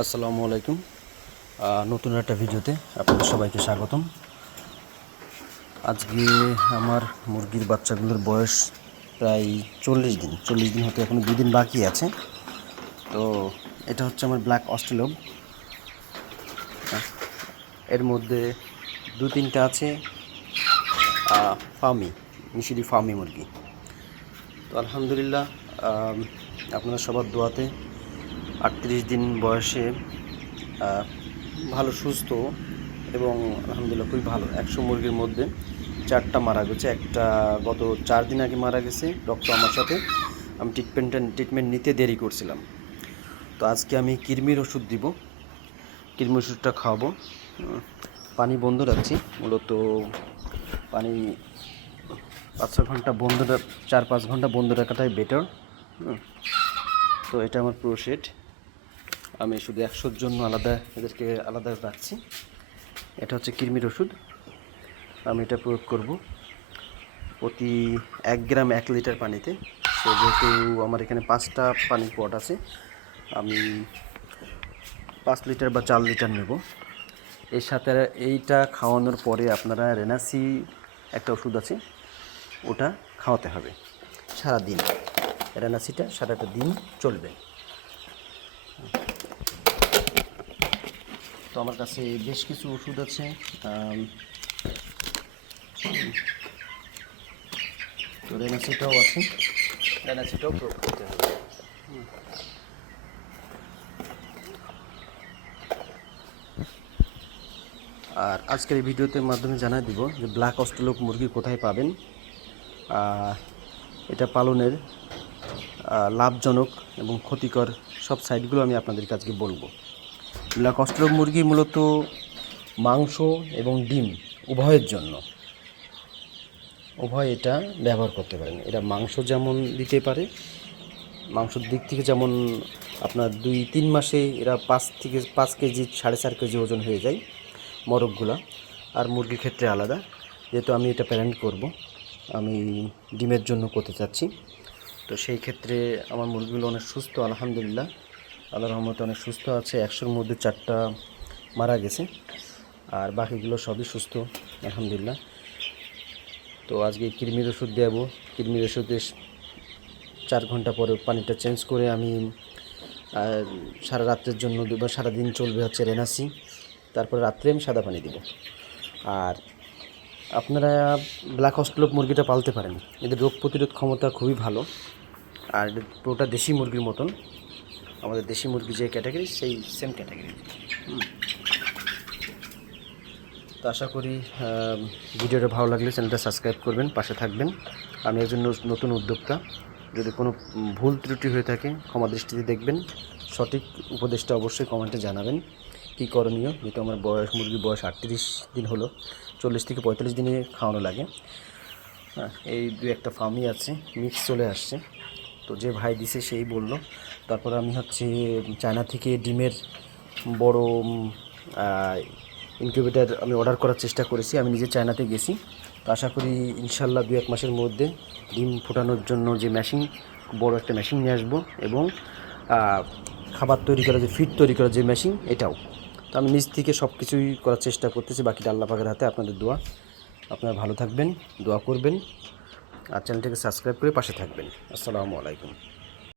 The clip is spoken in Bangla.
আসসালামু আলাইকুম। নতুন একটা ভিডিওতে আপনাদের সবাইকে স্বাগতম। আজকে আমার মুরগির বাচ্চাগুলোর বয়স প্রায় চল্লিশ দিন। চল্লিশ দিন হতে এখনও দুদিন বাকি আছে। তো এটা হচ্ছে আমার ব্ল্যাক অস্ট্রেলোব এর মধ্যে দু তিনটা আছে ফার্মি মিশরি ফার্মি মুরগি। তো আলহামদুলিল্লাহ আপনারা সবার দোয়াতে আটত্রিশ দিন বয়সে ভালো, সুস্থ এবং আলহামদুলিল্লাহ খুবই ভালো। একশো মুরগির মধ্যে চারটা মারা গেছে। একটা গত চার দিন আগে মারা গেছে ডক্টর আমার সাথে। আমি ট্রিটমেন্টটা ট্রিটমেন্ট নিতে দেরি করছিলাম। তো আজকে আমি কৃমির ওষুধ দিব। কৃমি ওষুধটা খাওয়াবো। পানি বন্ধ রাখছি। মূলত পানি পাঁচ ছ ঘণ্টা বন্ধ চার পাঁচ ঘণ্টা বন্ধ রাখাটাই বেটার তো এটা আমার পুরো সেট আমি শুধু একশোর জন্য আলাদা এদেরকে আলাদা রাখছি। এটা হচ্ছে কৃমির ওষুধ। আমি এটা প্রয়োগ করব প্রতি এক গ্রাম এক লিটার পানিতে। তো যেহেতু আমার এখানে পাঁচটা পানির পট আছে, আমি পাঁচ লিটার বা চার লিটার নেব। এর সাথে এইটা খাওয়ানোর পরে আপনারা রেনাসি একটা ওষুধ আছে, ওটা খাওয়াতে হবে। সারা দিন রেনাসিটা সারাটা দিন চলবে। তো আমার কাছে বেশ কিছু ওষুধ আছে তো রেনাসিটাও আছে। রেনাসিটাও প্রয়োগ করতে হবে। আর আজকের এই ভিডিওতে মাধ্যমে জানাই দিব যে ব্ল্যাক অস্ট্রেলোক মুরগি কোথায় পাবেন। এটা পালনের লাভজনক এবং ক্ষতিকর সব সাইডগুলো আমি আপনাদের কাছে বলব। ব্ল্যাক অস্ট্রেলোক মুরগি মূলত মাংস এবং ডিম উভয়ের জন্য। উভয় এটা ব্যবহার করতে পারেন। এটা মাংস যেমন দিতে পারে, মাংসের দিক থেকে যেমন আপনার দুই, তিন মাসে এরা পাঁচ থেকে পাঁচ কেজি, সাড়ে চার কেজি ওজন হয়ে যায় মরকগুলা আর মুরগির ক্ষেত্রে আলাদা, যেহেতু আমি এটা প্যারেন্ট করব, আমি ডিমের জন্য করতে চাচ্ছি। তো সেই ক্ষেত্রে আমার মুরগিগুলো অনেক সুস্থ, আলহামদুলিল্লাহ। আল্লাহ রহমতে অনেক সুস্থ আছে। একশোর মধ্যে চারটা মারা গেছে। আর বাকিগুলো সবই সুস্থ, আলহামদুলিল্লাহ। তো আজকে কৃমির ওষুধ দেবো। কৃমির ওষুধে চার ঘণ্টা পরে পানিটা চেঞ্জ করে আমি সারা রাত্রের জন্য বা সারাদিন চলবে হচ্ছে রেনাসি তারপরে রাত্রে আমি সাদা পানি দেবো। আর আপনারা ব্ল্যাক অস্ট্রোলক মুরগিটা পালতে পারেন। এদের রোগ প্রতিরোধ ক্ষমতা খুবই ভালো। আর পুরোটা দেশি মুরগির মতন। আমাদের দেশি মুরগি যে ক্যাটাগরি সেই সেম ক্যাটাগরি তো আশা করি ভিডিওটা ভালো লাগলে চ্যানেলটা সাবস্ক্রাইব করবেন, পাশে থাকবেন। আমি একজন নতুন উদ্যোক্তা। যদি কোনো ভুল ত্রুটি হয়ে থাকে, ক্ষমা দৃষ্টিতে দেখবেন। সঠিক উপদেশটা অবশ্যই কমেন্টে জানাবেন। কী করণীয়? যেহেতু আমার বয়স, মুরগির বয়স আটত্রিশ দিন হলো, চল্লিশ থেকে পঁয়তাল্লিশ দিনে খাওয়ানো লাগে। হ্যাঁ এই দু একটা ফার্মই আছে মিক্স চলে আসছে। তো যে ভাই দিছে সেই বলল। তারপর আমি হচ্ছে চায়না থেকে ডিমের বড় ইনকিউবেটার আমি অর্ডার করার চেষ্টা করেছি। আমি নিজে চায়নাতে গেছি। তো আশা করি ইনশাল্লাহ দু এক মাসের মধ্যে ডিম ফোটানোর জন্য যে মেশিন বড় একটা মেশিন নিয়ে আসব এবং খাবার তৈরি করা যে ফিড তৈরি করার যে মেশিন এটাও। তো আমি নিজ থেকে সব কিছুই করার চেষ্টা করতেছি। বাকিটা আল্লাহ পাকের হাতে আপনাদের দোয়া। আপনারা ভালো থাকবেন, দোয়া করবেন। আর চ্যানেলটিকে সাবস্ক্রাইব করে পাশে থাকবেন। আসসালামু আলাইকুম।